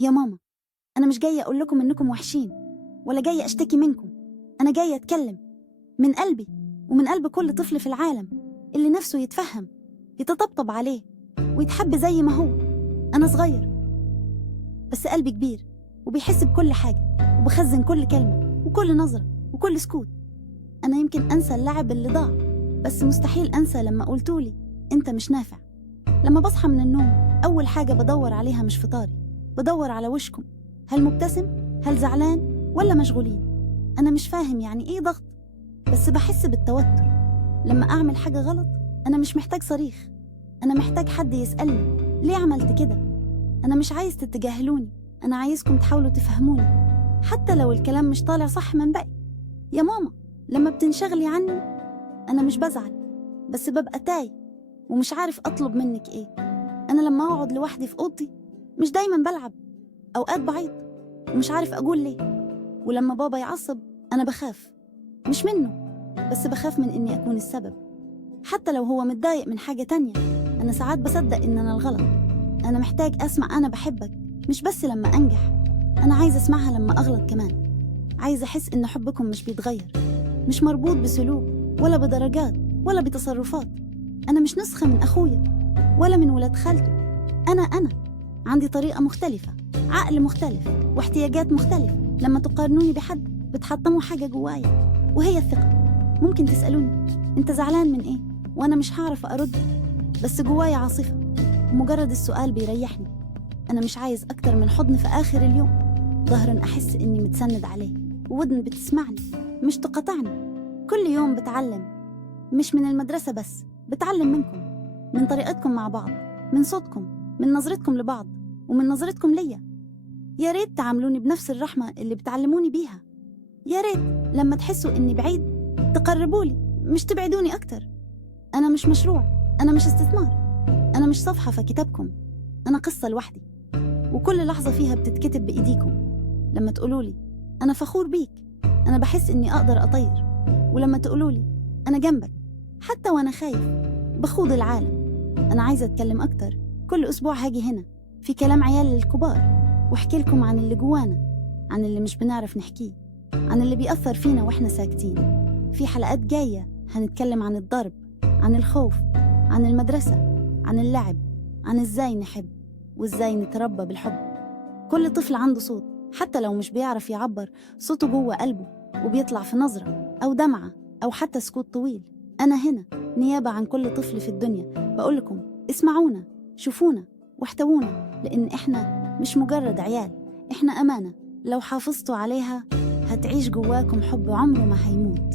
يا ماما، أنا مش جاية أقول لكم إنكم وحشين ولا جاية أشتكي منكم. أنا جاية أتكلم من قلبي ومن قلب كل طفل في العالم اللي نفسه يتفهم، يتطبطب عليه ويتحب زي ما هو. أنا صغير بس قلبي كبير وبيحس بكل حاجة، وبخزن كل كلمة وكل نظرة وكل سكوت. أنا يمكن أنسى اللعب اللي ضاع، بس مستحيل أنسى لما قلتولي أنت مش نافع. لما بصحى من النوم أول حاجة بدور عليها مش فطاري، بدور على وشكم. هل مبتسم؟ هل زعلان؟ ولا مشغولين؟ أنا مش فاهم يعني إيه ضغط، بس بحس بالتوتر لما أعمل حاجة غلط. أنا مش محتاج صريخ، أنا محتاج حد يسألني ليه عملت كده. أنا مش عايز تتجاهلوني، أنا عايزكم تحاولوا تفهموني حتى لو الكلام مش طالع صح من بقى. يا ماما، لما بتنشغلي عني أنا مش بزعل، بس ببقى تاي ومش عارف أطلب منك إيه. أنا لما أقعد لوحدي في أوضتي مش دايما بلعب، أوقات بعيط ومش عارف أقول ليه. ولما بابا يعصب أنا بخاف، مش منه بس بخاف من إني أكون السبب. حتى لو هو متضايق من حاجة تانية، أنا ساعات بصدق إن أنا الغلط. أنا محتاج أسمع أنا بحبك مش بس لما أنجح، أنا عايز أسمعها لما أغلط كمان. عايز أحس إن حبكم مش بيتغير، مش مربوط بسلوك ولا بدرجات ولا بتصرفات. أنا مش نسخة من أخويا ولا من ولاد خالته. أنا عندي طريقة مختلفة، عقل مختلف، واحتياجات مختلفة. لما تقارنوني بحد بتحطموا حاجة جوايا، وهي الثقة. ممكن تسألوني أنت زعلان من إيه وأنا مش هعرف أرد، بس جوايا عاصفة ومجرد السؤال بيريحني. أنا مش عايز أكتر من حضن في آخر اليوم، ظهر أحس إني متسند عليه، وودن بتسمعني مش تقطعني. كل يوم بتعلم، مش من المدرسة بس، بتعلم منكم، من طريقتكم مع بعض، من صوتكم، من نظرتكم لبعض، ومن نظرتكم ليا. يا ريت تعاملوني بنفس الرحمة اللي بتعلموني بيها. يا ريت لما تحسوا إني بعيد تقربولي مش تبعدوني أكتر. أنا مش مشروع، أنا مش استثمار، أنا مش صفحة في كتابكم، أنا قصة لوحدي، وكل لحظة فيها بتتكتب بإيديكم. لما تقولولي أنا فخور بيك أنا بحس إني أقدر أطير. ولما تقولولي أنا جنبك حتى وأنا خايف بخوض العالم. أنا عايزة أتكلم أكتر. كل أسبوع هاجي هنا في كلام عيال للكبار، واحكي لكم عن اللي جوانا، عن اللي مش بنعرف نحكيه، عن اللي بيأثر فينا وإحنا ساكتين. في حلقات جاية هنتكلم عن الضرب، عن الخوف، عن المدرسة، عن اللعب، عن إزاي نحب وإزاي نتربى بالحب. كل طفل عنده صوت، حتى لو مش بيعرف يعبر، صوته جوه قلبه وبيطلع في نظرة أو دمعة أو حتى سكوت طويل. أنا هنا نيابة عن كل طفل في الدنيا بقولكم اسمعونا، شوفونا، واحتوونا، لأن إحنا مش مجرد عيال، إحنا أمانة لو حافظتوا عليها هتعيش جواكم حب عمره ما هيموت.